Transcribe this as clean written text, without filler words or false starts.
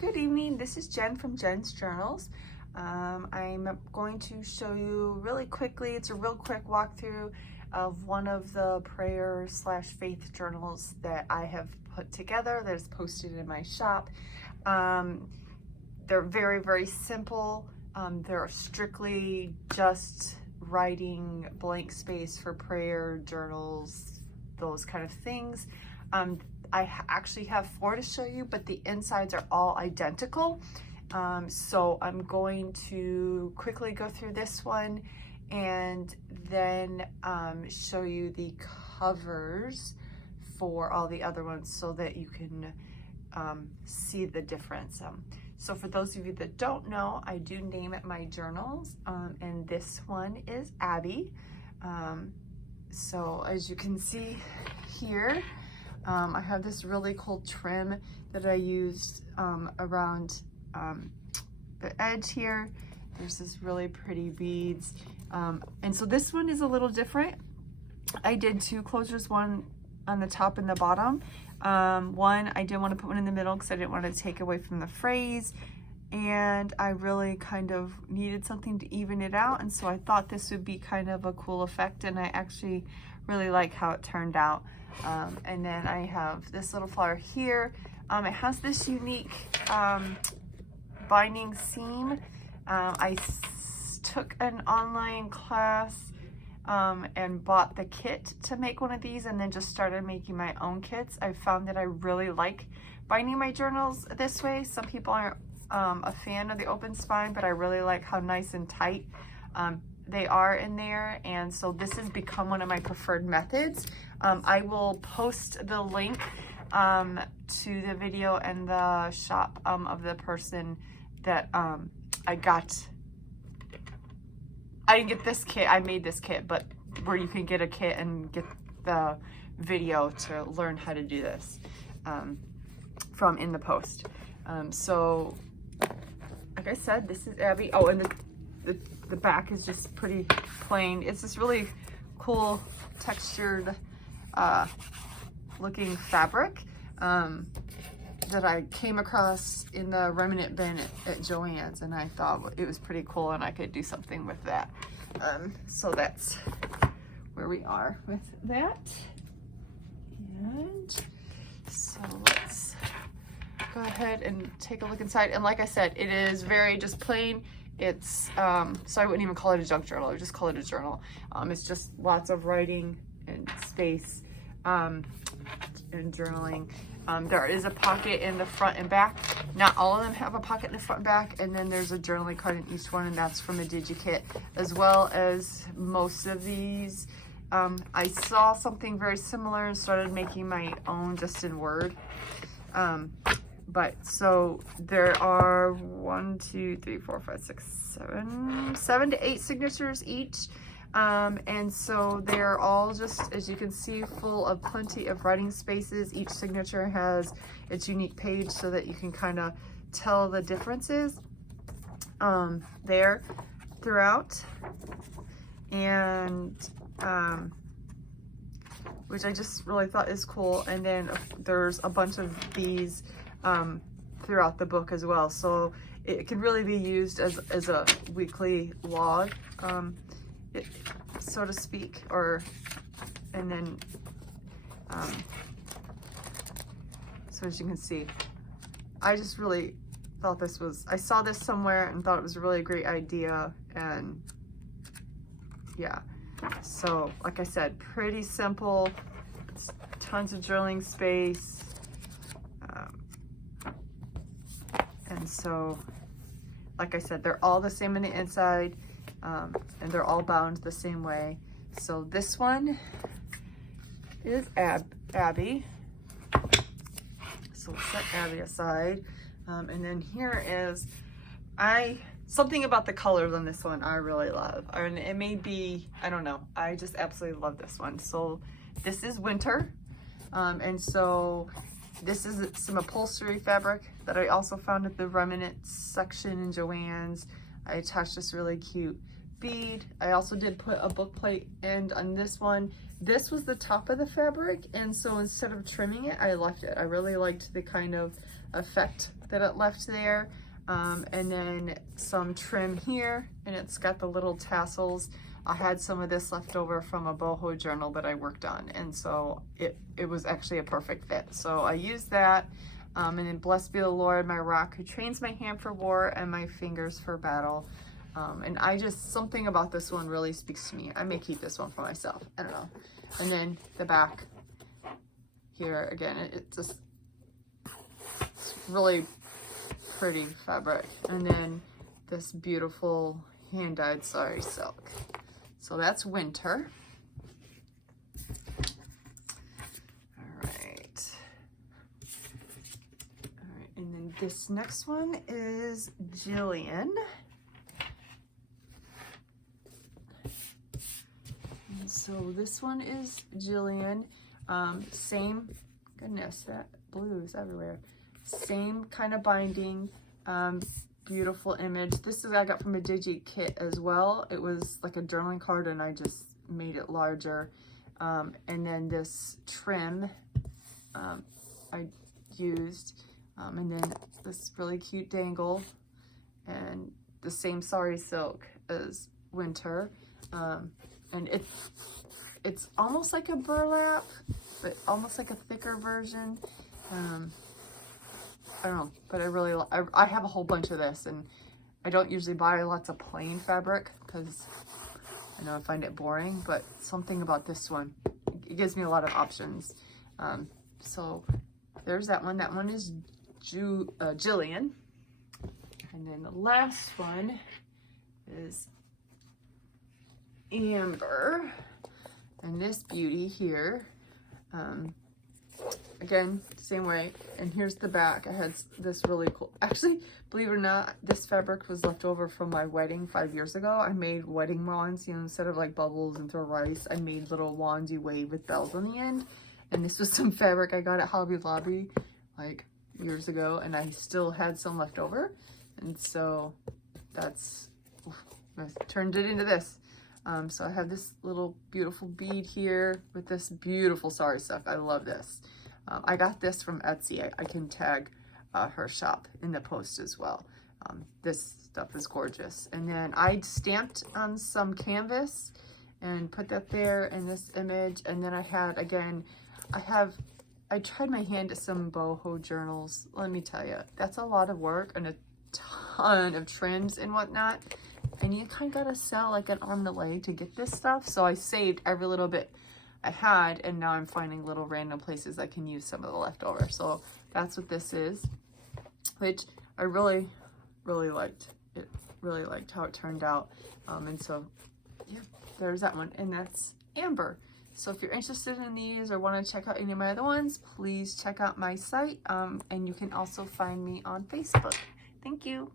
Good evening, this is Jen from Jen's Journals. I'm going to show you really quickly, it's a real quick walkthrough of one of the prayer/faith journals that I have put together that is posted in my shop. They're very, very simple. They're strictly just writing blank space for prayer, journals, those kind of things. I actually have 4 to show you, but the insides are all identical. So I'm going to quickly go through this one and then show you the covers for all the other ones so that you can see the difference. So for those of you that don't know, I do name it my journals, and this one is Abby. So as you can see here, I have this really cool trim that I used around the edge here. There's this really pretty beads. And so this one is a little different. I did 2 closures, one on the top and the bottom. One, I didn't want to put one in the middle because I didn't want to take away from the phrase. And I really kind of needed something to even it out. And so I thought this would be kind of a cool effect. And I actually really like how it turned out. And then I have this little flower here. It has this unique binding seam. I took an online class and bought the kit to make one of these and then just started making my own kits. I found that I really like binding my journals this way. Some people aren't a fan of the open spine, but I really like how nice and tight they are in there, and so this has become one of my preferred methods. I will post the link to the video and the shop of the person that I got. I didn't get this kit, I made this kit, but where you can get a kit and get the video to learn how to do this from in the post. So like I said, this is Abby. Oh, and the back is just pretty plain. It's this really cool textured looking fabric that I came across in the remnant bin at Joann's, and I thought it was pretty cool and I could do something with that. So that's where we are with that. And so let's go ahead and take a look inside. And like I said, it is very just plain. It's so I wouldn't even call it a junk journal, I would just call it a journal. It's just lots of writing and space and journaling. There is a pocket in the front and back. Not all of them have a pocket in the front and back, and then there's a journaling card in each one, and that's from a DigiKit, as well as most of these. I saw something very similar and started making my own just in Word. But so there are 1, 2, 3, 4, 5, 6, 7 to 8 signatures each. And so they're all just, as you can see, full of plenty of writing spaces. Each signature has its unique page so that you can kind of tell the differences there throughout. And which I just really thought is cool. And then there's a bunch of these throughout the book as well, so it can really be used as a weekly log, so to speak, or and then so as you can see, I just really thought this was, I saw this somewhere and thought it was a really great idea. And yeah, so like I said, pretty simple, tons of journaling space. And so, like I said, they're all the same on the inside, and they're all bound the same way. So this one is Abby. So we'll set Abby aside. And then here is, something about the colors on this one I really love. And it may be, I don't know, I just absolutely love this one. So this is winter. And so this is some upholstery fabric that I also found at the remnant section in Joann's. I attached this really cute bead. I also did put a book plate end on this one this was the top of the fabric, and so instead of trimming it, I left it. I really liked the kind of effect that it left there. And then some trim here, and it's got the little tassels. I had some of this left over from a boho journal that I worked on, and so it was actually a perfect fit. So I used that, and then blessed be the Lord, my rock, who trains my hand for war and my fingers for battle. And I just, something about this one really speaks to me. I may keep this one for myself, I don't know. And then the back here, again, it's really pretty fabric. And then this beautiful hand-dyed sari silk. So that's winter. All right, and then this next one is Jillian. And so this one is Jillian. Same, goodness, that blue is everywhere. Same kind of binding, beautiful image. This is I got from a digi kit as well. It was like a journaling card, and I just made it larger. And then this trim I used, and then this really cute dangle, and the same sari silk as winter. And it's almost like a burlap, but almost like a thicker version. I don't know, but I have a whole bunch of this, and I don't usually buy lots of plain fabric because I know I find it boring, but something about this one, it gives me a lot of options. So there's that one. That one is Jillian. And then the last one is Amber. And this beauty here, again, same way. And here's the back. I had this really cool, actually, believe it or not, this fabric was left over from my wedding 5 years ago. I made wedding wands, you know, instead of like bubbles and throw rice, I made little wands you wave with bells on the end. And this was some fabric I got at Hobby Lobby like years ago, and I still had some left over. And so that's, I turned it into this. So I have this little beautiful bead here with this beautiful sari silk. I love this. I got this from Etsy. I can tag her shop in the post as well. This stuff is gorgeous. And then I stamped on some canvas and put that there in this image. And then I had, again, I tried my hand at some boho journals. Let me tell you, that's a lot of work and a ton of trims and whatnot. And you kind of gotta sell like an arm and a leg to get this stuff. So I saved every little bit I had, and now I'm finding little random places I can use some of the leftover. So that's what this is, which I really, really liked. It really liked how it turned out. And so, yeah, there's that one, and that's Amber. So if you're interested in these or want to check out any of my other ones, please check out my site. And you can also find me on Facebook. Thank you.